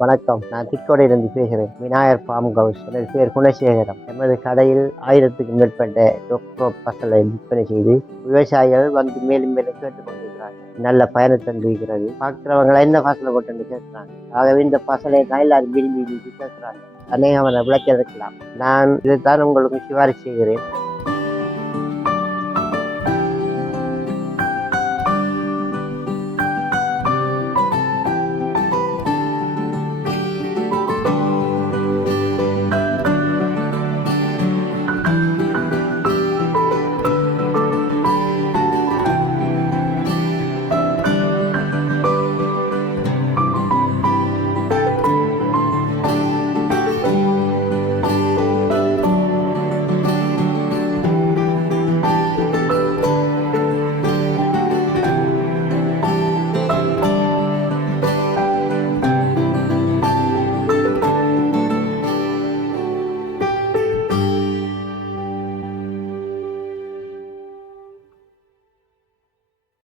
வணக்கம். நான் திக்கோடையிலிருந்து பேசுகிறேன். Vinayagar farm house. எனது பேர் குணசேகரம். எமது கடையில் 1000க்கும் மேற்பட்ட டொக்டோ பசலை விற்பனை செய்து விவசாயிகள் வந்து மேலும் மேலும் கேட்டுக்கொண்டிருக்கிறார்கள். நல்ல பயனை தந்திருக்கிறது. பார்க்கிறவங்களை என்ன பசலை போட்டு கேட்கிறாங்க. ஆகவே இந்த பசலை எல்லாரும் விரும்பி கேட்கிறாங்க. அநேகமான விளக்க இருக்கலாம். நான் இதைத்தான் உங்களுக்கு சிபாரிசு செய்கிறேன்.